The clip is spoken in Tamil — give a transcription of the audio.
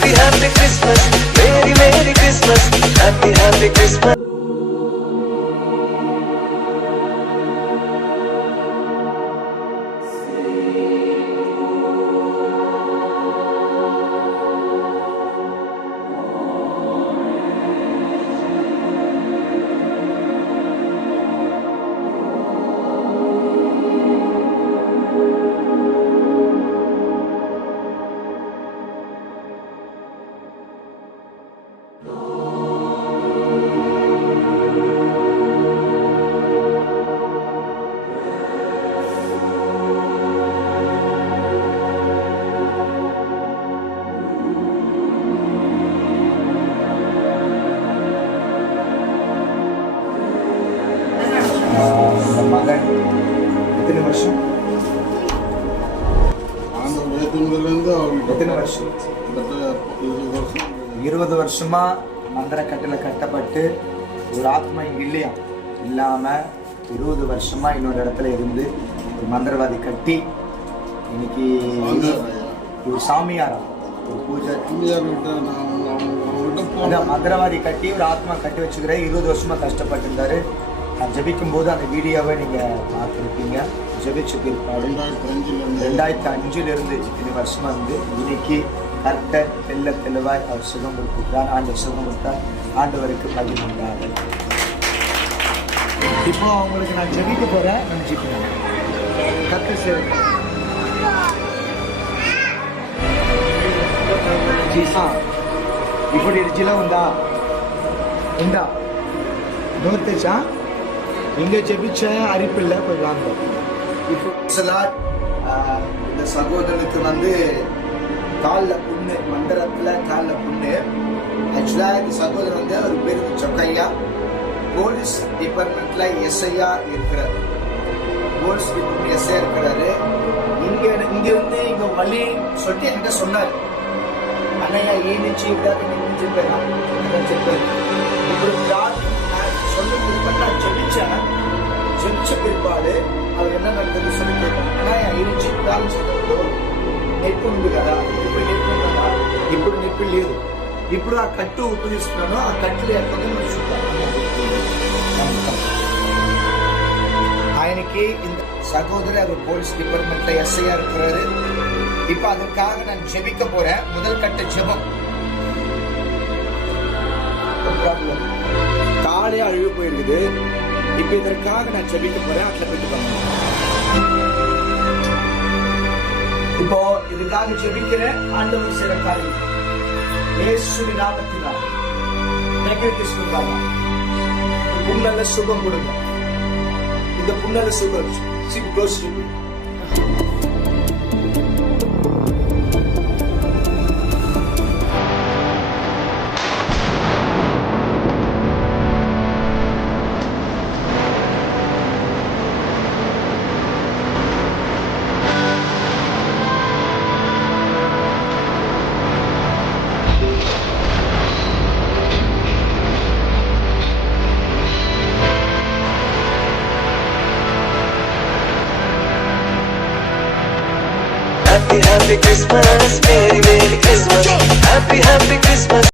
Happy happy Christmas, Merry Merry Christmas, Happy happy Christmas. மகன் எத்தனை வருஷம்? எத்தனை வருஷம்? 20 வருஷமா மந்திரக்கட்டில் கட்டப்பட்டு ஒரு ஆத்மா இங்கே இல்லையா இல்லாமல் 20 வருஷமா இன்னொரு இடத்துல இருந்து ஒரு மந்திரவாதி கட்டி இன்னைக்கு ஒரு சாமியாரா ஒரு பூஜை மந்திரவாதி கட்டி ஒரு ஆத்மா கட்டி வச்சுக்கிற 20 வருஷமா கஷ்டப்பட்டு இருந்தாரு. நான் ஜபிக்கும் போது அந்த வீடியோவை நீங்கள் பார்த்துருப்பீங்க. ஜபிச்ச பிற்பாடு 2005 இத்தனை வருஷமாக இருந்து இன்னைக்கு கரெக்டாக தெளிவாய் அவர் சுகம் கொடுத்துருக்கார். ஆண்டவர் சுகம் கொடுத்தார். ஆண்டவருக்கு பகிர்ந்தார். இப்போ அவங்களுக்கு நான் ஜபிக்க போகிறேன். நினச்சிக்கிறேன் கற்று சரி ஜீசா ఇప్పుడు ఇడిచిలో ఉందా ఉందా నోరు తెచ్చా இங்கே ஜெபிச்ச அரிப்பில்லை போய் வாங்க. இப்போ இந்த சகோதரனுக்கு காலில் புண்ணு, மந்திரத்தில் காலில் புண்ணு. ஆக்சுவலாக இந்த சகோதரன் ஒரு பேர் சொக்கையா, போலீஸ் டிபார்ட்மெண்ட்ல எஸ்ஐயா இருக்கிறார். போலீஸ் டிபார்ட்மெண்ட் எஸ்ஐயா இருக்கிறாரு. இங்க வழி சொல்லி என்கிட்ட சொன்னார். அண்ணையா ஏனிச்சு விடாது நின்று చెప్పారు. ఇప్పుడు ஜெபிச்ச பிற்பாடு அவர் என்ன நடந்தது சொல்லி கேட்பாங்க. ஆனால் இருந்துச்சு ప్రార్థించేటప్పుడు నొప్పి ఉంది కదా, ఇప్పుడు నొప్పి ఉందా, ఇప్పుడు నొప్పి లేదు. ఇప్పుడు ఆ కట్టు ఉపయోగిస్తున్నాను, ఆ కట్టులు ఎక్కడ ఆయనకి இந்த சகோதரர் அவர் போலீஸ் டிபார்ட்மெண்ட்ல எஸ்ஐயா இருக்கிறாரு. இப்ப அதற்காக நான் ஜெபிக்க போறேன். முதல் கட்ட ஜெபம். காலே அழிவு போயிருக்குது. இப்ப இதற்காக நான் ஜெபிக்க போறேன். அட்ல போயிட்டு இப்போ இதுக்காக ஜெபிக்கிறேன். ஆண்டவர் செய்ற காரியம் இயேசுவின் நாமத்தினால் நெகட்டிவ் சொல்லுவாங்க. புண்ணல சுகம் கொடுங்க. இந்த புண்ணல சுகம் chip close to me. Happy happy Christmas, Merry Merry Christmas, Happy happy Christmas.